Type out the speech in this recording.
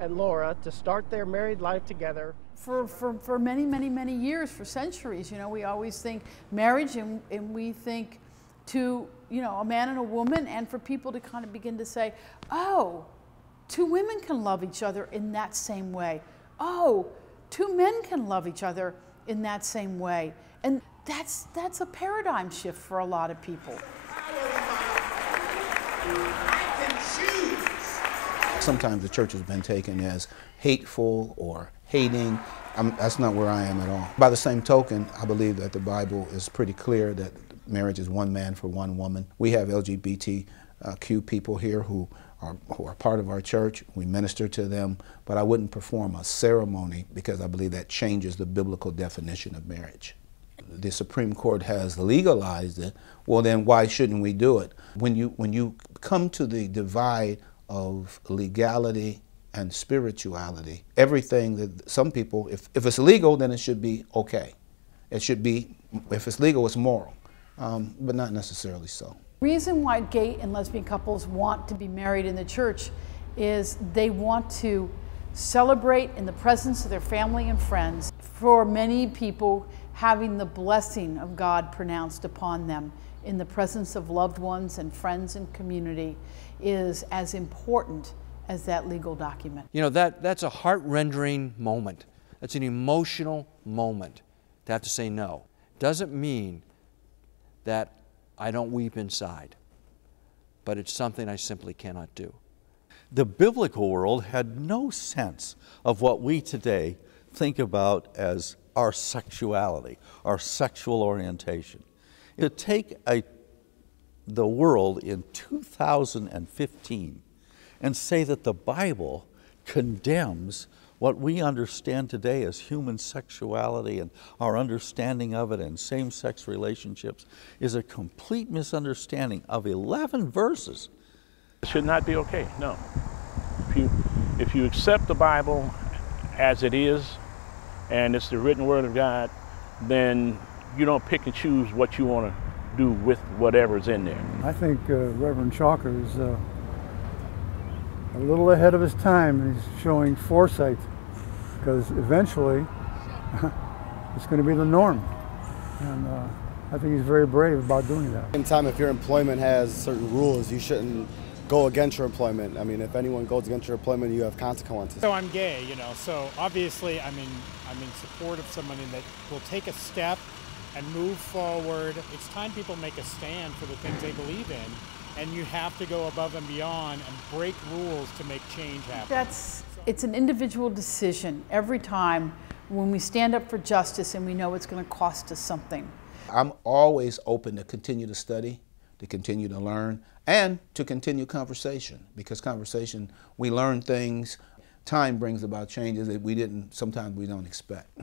and Laura to start their married life together. For many, many, many years, for centuries, you know, we always think marriage and we think to, you know, a man and a woman, and for people to kind of begin to say, oh, two women can love each other in that same way. Oh, two men can love each other in that same way. And that's a paradigm shift for a lot of people. Sometimes the church has been taken as hateful or hating. That's not where I am at all. By the same token, I believe that the Bible is pretty clear that marriage is one man for one woman. We have LGBTQ people here who are part of our church. We minister to them, but I wouldn't perform a ceremony because I believe that changes the biblical definition of marriage. The Supreme Court has legalized it. Well, then why shouldn't we do it? When you come to the divide of legality and spirituality, everything that some people, if it's legal, then it should be okay. It should be, if it's legal, it's moral, but not necessarily so. The reason why gay and lesbian couples want to be married in the church is they want to celebrate in the presence of their family and friends. For many people, having the blessing of God pronounced upon them in the presence of loved ones and friends and community is as important as that legal document. You know, that's a heart-rendering moment. That's an emotional moment to have to say no. Doesn't mean that I don't weep inside, but it's something I simply cannot do. The biblical world had no sense of what we today think about as our sexuality, our sexual orientation. To take the world in 2015 and say that the Bible condemns what we understand today as human sexuality and our understanding of it and same-sex relationships is a complete misunderstanding of 11 verses. It should not be okay, no. If you accept the Bible as it is, and it's the written word of God, then you don't pick and choose what you want to do with whatever's in there. I think Reverend Chalker is a little ahead of his time, and he's showing foresight, because eventually it's going to be the norm. And I think he's very brave about doing that. In time, if your employment has certain rules, you shouldn't go against your employment. I mean, if anyone goes against your employment, you have consequences. So I'm gay, you know, so obviously I'm in support of somebody that will take a step and move forward. It's time people make a stand for the things they believe in, and you have to go above and beyond and break rules to make change happen. It's an individual decision every time when we stand up for justice and we know it's going to cost us something. I'm always open to continue to study, to continue to learn, and to continue conversation, because conversation, we learn things. Time brings about changes that sometimes we don't expect.